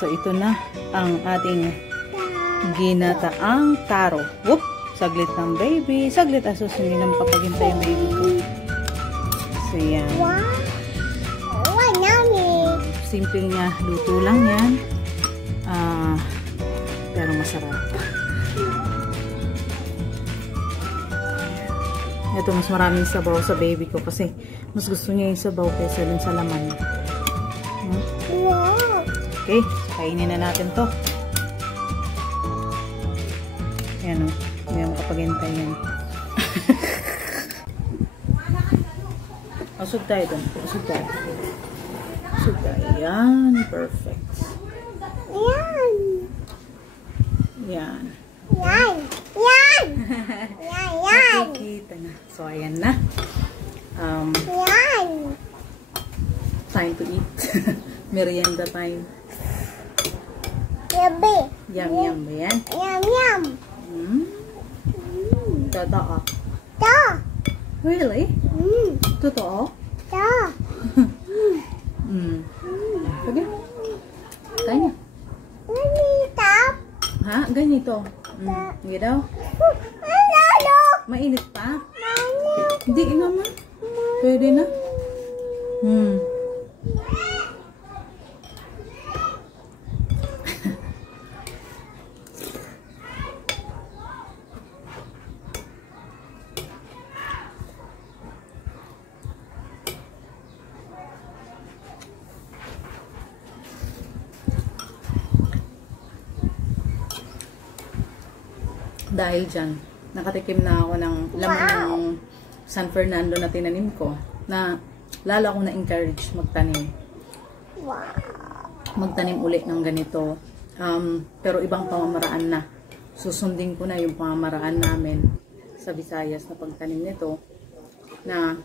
So, ito na ang ating ginataang taro. Whoop! Saglit ng baby. Saglit. Asos, hindi na makapaghintay yung baby ko. So, yan. Simple nga. Luto lang yan. Pero masarap. Ito, mas maraming sabaw sa baby ko kasi mas gusto niya yung sabaw kaysa dun sa laman. Okay, kainin na natin to. Ayan o, hindi mo kapag-hintay yan. Asog tayo dun. Asog tayo. Asog tayo. Yan, perfect. Yan. Yan. Yan. Yan. Yan. Yan. Nakikita na. So, ayan na. Yan. Time to eat. Merienda time. Yabi. Yum, yum ba yan? Yum, yum. Totoo. Totoo. Really? Totoo? Totoo. Sige. Kaya. Ganito. Ha? Ganito. Hindi daw? Mainit pa? Hindi naman. Pwede na? Dahil dyan, nakatikim na ako ng laman ng San Fernando na tinanim ko, na lalo ako na-encourage magtanim. Magtanim ulit ng ganito. Pero ibang pamamaraan na. Susundin ko na yung pamamaraan namin sa Visayas na pagtanim nito, na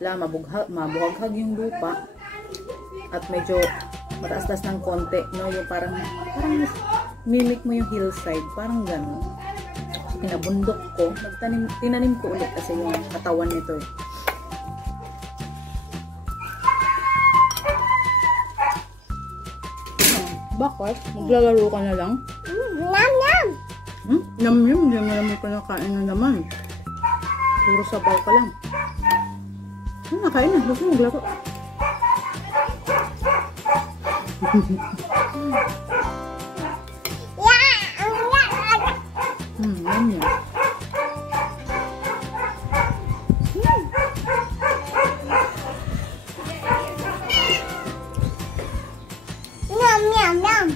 mabuhaghag yung lupa at medyo mataas-taas ng konti, no? Yung parang mimic mo yung hillside, parang gano'n. Pinabundok ko, tinanim ko ulit kasi yung katawan nito eh. Bakit? Maglalaro ka na lang? Nam nam! Nam nam, hindi mo naman ka nakain na naman. Puro sabaw ka lang. Nakain na, gusto mo maglaro. Yum yum. Yum yum yum.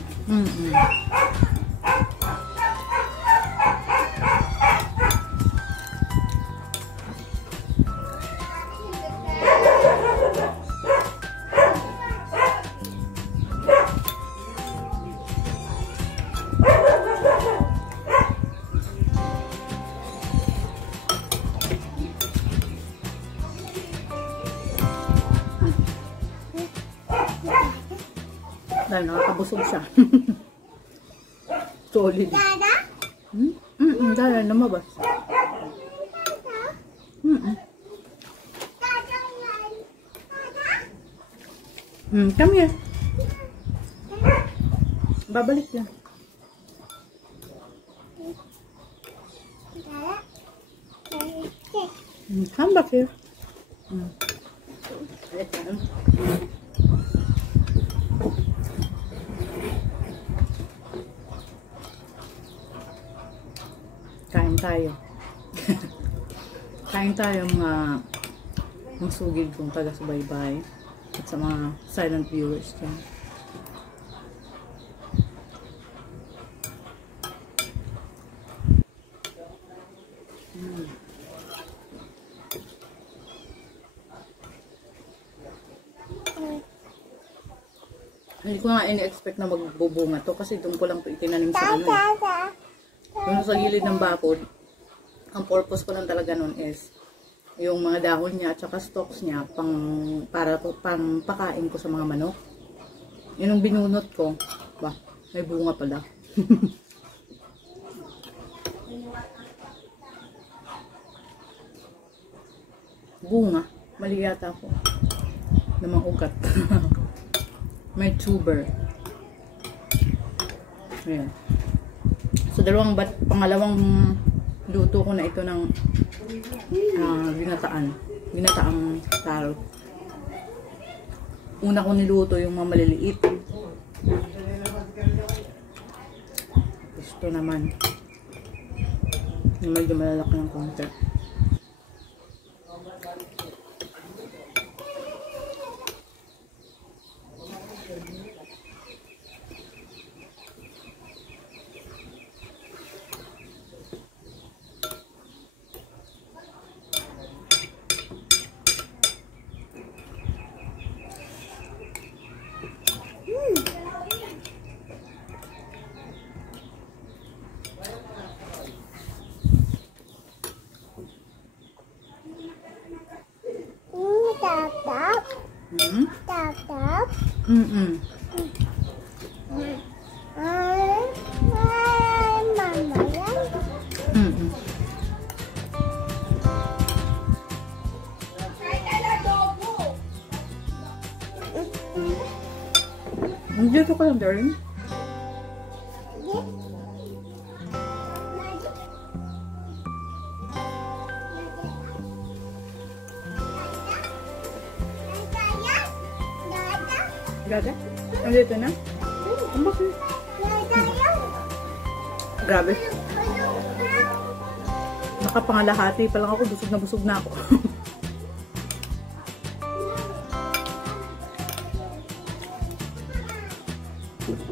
Dahil nakakabusog siya. Solid. Dada? Dada, lumabas. Come here. Babalik yan. Come back here. Kain tayo. Kain tayo mga sugid kong taga-subaybay at sa mga silent viewers dyan. Hindi ko nga ini-expect na magbubunga to kasi doon ko lang ito itinanim sa ano. Yung sa gilid ng bakod, ang purpose ko lang talaga nun is yung mga dahon niya at saka stalks niya para pang pakain ko sa mga manok. Yun ang binunot ko. Ba, may bunga pala. Bunga. Mali yata ako. Namang ugat. May tuber. Ayan. So, pangalawang luto ko na ito ng ginataang taro. Una ko niluto yung mga maliliit. Gusto naman yung medyo malalaki ng konti. Dito ko lang, darling. Gaga? Andito na? Ang bakit? Grabe. Nakapangalahati pa lang ako. Busog na ako.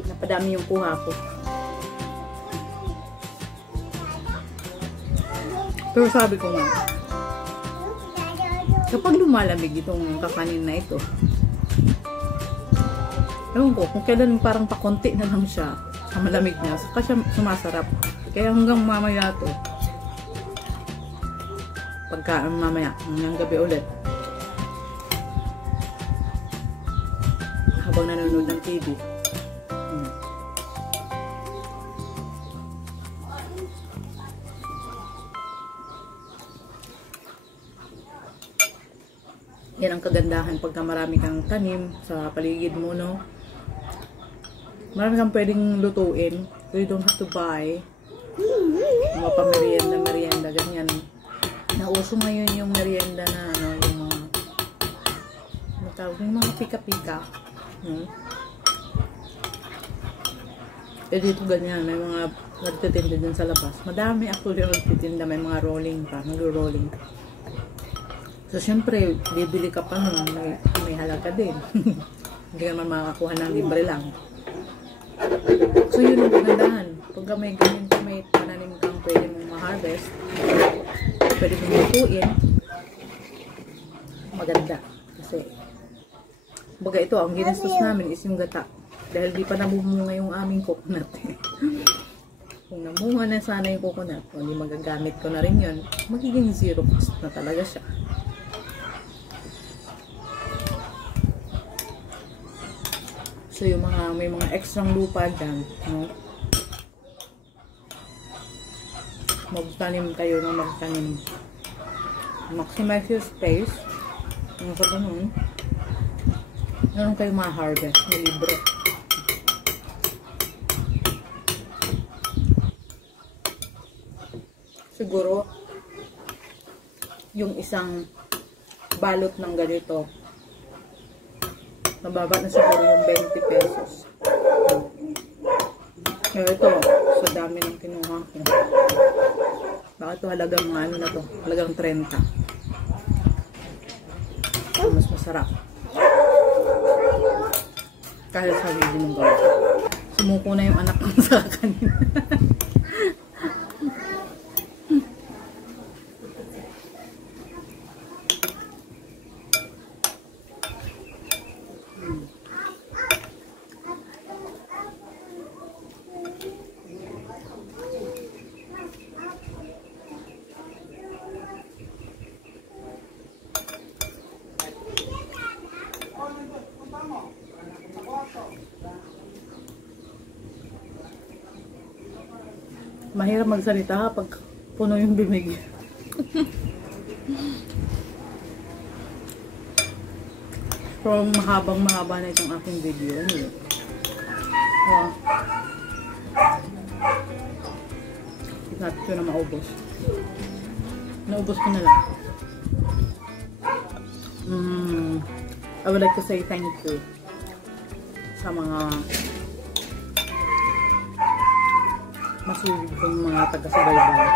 Napadami yung kuha ko. Pero sabi ko nga, kapag lumalamig itong kakanin na ito, ewan ko, kung kailan parang pakonti na lang siya sa malamig niya, saka siya sumasarap. Kaya hanggang mamaya to, pagka mamaya, hanggang gabi ulit, habang nanonood ng TV, yan ang kagandahan pagka marami kang tanim sa paligid mo, no? Marami kang pwedeng lutuin. So you don't have to buy mga pamerienda, ganyan. Nauso ngayon yung merienda na, ano, yung mga pika-pika. Eh dito ganyan, may mga nagtitinda din sa labas. Madami actually yung nagtitinda, may mga rolling pa, nag-rolling. So, syempre, bibili ka pa nun, may halaga din. Hindi ka naman makakakuha ng libre lang. So, yun ang kagandahan. Pagka may ganyan ka, may pananim kang pwede mong ma-harvest, pwede mong lutuin, maganda. Kasi, baga ito, ang ginastos namin is yung gata. Dahil di pa nabumunga yung aming coconut. Kung namunga na sana yung coconut, hindi magagamit ko na rin yun, magiging zero cost na talaga siya. So, yung may mga extra lupa dyan, no? Magtanim kayo na magtanim. Maximize your space. Yung sa ganun, meron kayo ma-harvest na libre. Siguro, yung isang balot ng ganito, mababa na siguro yung 20 pesos. Kaya ito, sa dami ng kinuha ko. Baka ito halagang ano na to, halagang 30. So, mas masarap. Kahit sa video ng gawa. Sumuko na yung anak ko sa kanina. Mahirap magsalita pag puno yung bibig. So, mahaba na itong aking video. natin ito na maubos. Naubos ko na lang. I would like to say thank you sa mga masulig kong mga taga-subaybay.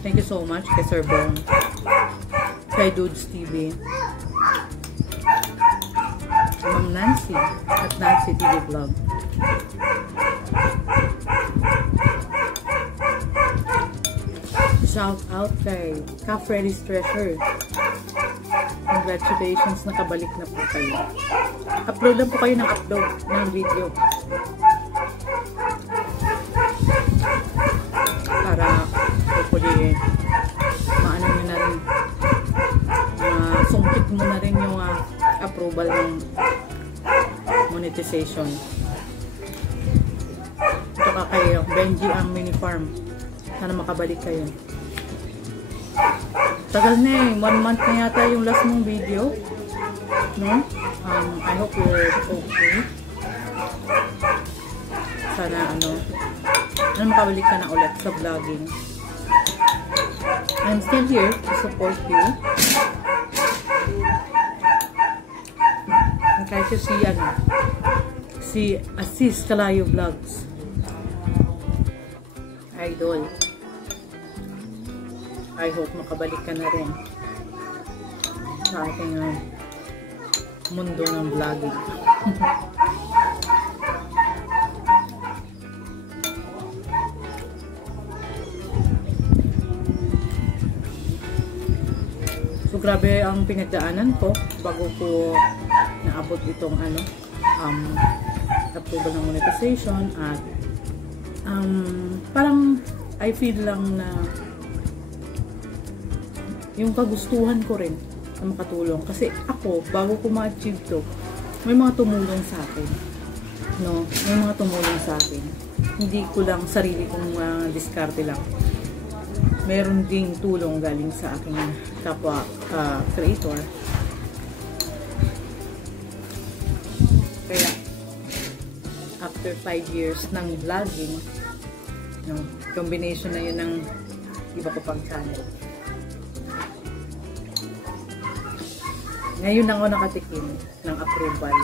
Thank you so much kay Sir Bong, kay Dudes TV, Ma'am Nancy at Nancy TV Vlog. Shout out kay Freddy's Treasure. Congratulations, nakabalik na po kayo. Upload lang po kayo ng upload ng video. Para hopefully maano nyo na rin, sungkit mo na rin yung approval ng monetization. Ito ka kayo, Benji ang mini farm. Sana makabalik kayo. Tagal na eh, 1 month na yata yung last mong video, no? I hope you're okay. Sana makabalik ka na ulit sa vlogging. I'm still here to support you. And kahit si Assis Calayo Vlogs, idol, I hope makabalik ka na rin sa ating mundo ng vlogging. So grabe ang pinagdaanan ko bago ko naabot itong approval ng monetization, at parang I feel lang na yung kagustuhan ko rin na makatulong. Kasi ako, bago ko ma-achieve to, may mga tumulong sa akin. No? May mga tumulong sa akin. Hindi ko lang sarili kong diskarte lang. Meron ding tulong galing sa aking kapwa creator. Kaya, after 5 years ng vlogging, no, combination na yun ng iba ko pang channel. Ngayon ako nakatikim ng approval.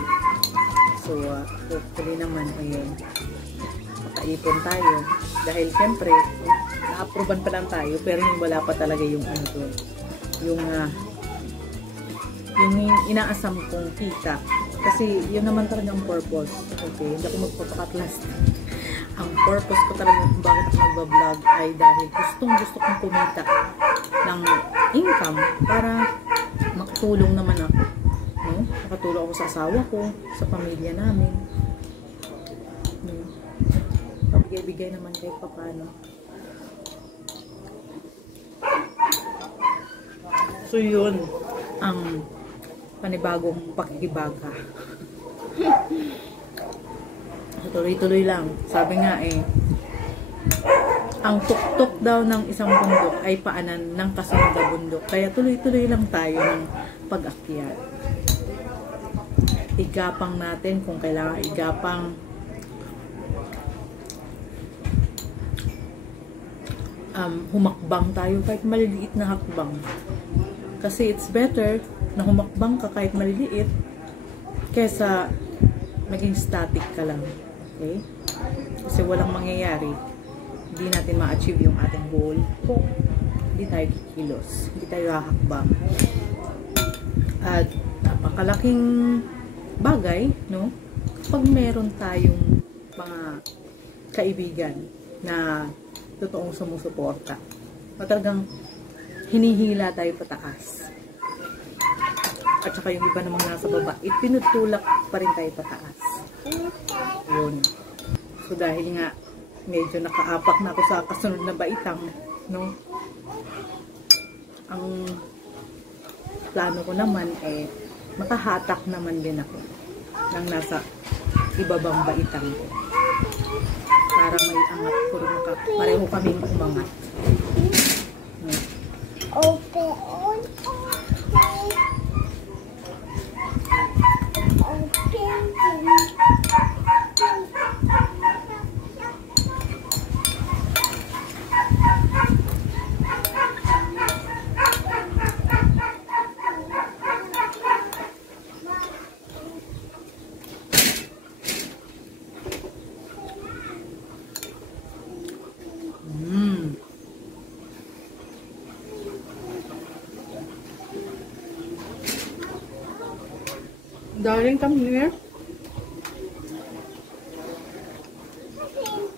So, hopefully naman makaipon tayo. Dahil siyempre, na-approval pa lang tayo, pero wala pa talaga yung yung inaasam kong kita. Kasi yun naman talaga ang purpose. Okay, hindi ako magpapakatlas. Ang purpose ko talaga kung bakit ako nagbablog ay dahil gusto kong kumita ng income para makatulong naman ako, no? Makatulong ako sa asawa ko, sa pamilya namin, no? Pabigay-bigay naman kahit papano. So yun ang panibagong pakikibaga. So tuloy-tuloy lang. Sabi nga ang tuktok daw ng isang bundok ay paanan ng kasunod na bundok. Kaya tuloy-tuloy lang tayo ng pag-akyat. Igapang natin kung kailangan igapang. Humakbang tayo kahit maliliit na hakbang. Kasi it's better na humakbang ka kahit maliliit kesa maging static ka lang. Okay? Kasi walang mangyayari. Hindi natin ma-achieve yung ating goal kung hindi tayo kikilos, hindi tayo hahakbang. At napakalaking bagay, no? Kapag meron tayong mga kaibigan na totoong sumusuporta, talagang hinihila tayo pataas. At saka yung iba namang nasa baba, itinutulak pa rin tayo pataas. Yun. So dahil nga medyo nakaapak na ako sa kasunod na baitang, no? Ang plano ko naman makahatak naman din ako ng nasa ibabang baitang ko. Para may angat ko rin pareho kaming umangat. No? Darling, come here.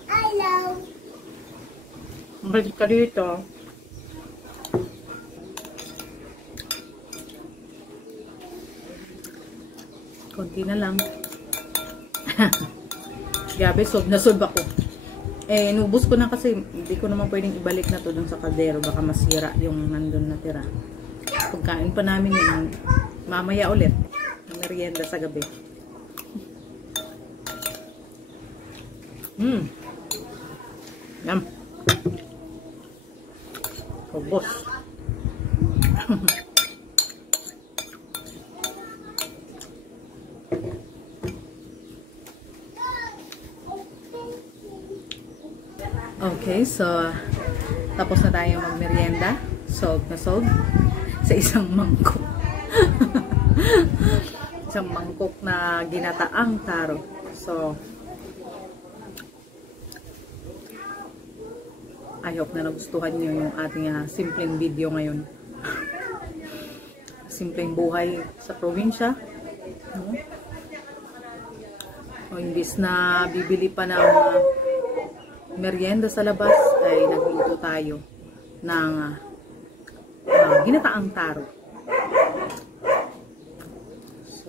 Hello. Balik ka dito. Konti na lang. Grabe, sob na sob ako. Eh, inubos ko na kasi hindi ko naman pwedeng ibalik na to dun sa kaldero. Baka masira yung nandun na tira. Pagkain pa namin yun, mamaya ulit. Merienda sa gabi. Yum. Ubos. Okay, so tapos na tayo magmerienda. Solve na solve sa isang mangkok. Isang mangkok na ginataang taro. So I hope na nagustuhan niyo yung ating simpleng video ngayon. Simpleng buhay sa probinsya. O imbis na bibili pa ng merienda sa labas, ay nagluto tayo ng ginataang taro.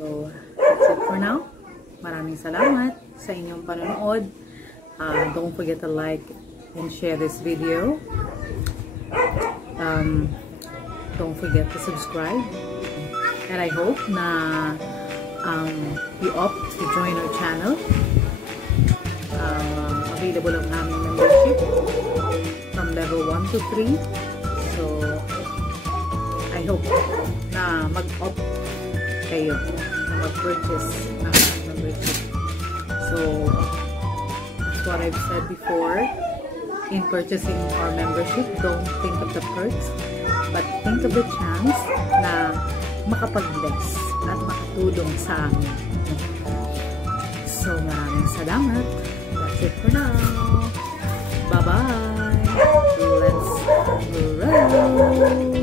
So, that's it for now. Maraming salamat sa inyong panonood. Don't forget to like and share this video. Don't forget to subscribe. And I hope na you opt to join our channel. Available ang aming membership from level 1 to 3. So, I hope na mag-opt kayo na mag-purchase ng membership. So, that's what I've said before. In purchasing our membership, don't think of the perks, but think of the chance na makapag-bless at makatulong sa amin. So, maraming salamat. That's it for now. Bye-bye. Let's roll.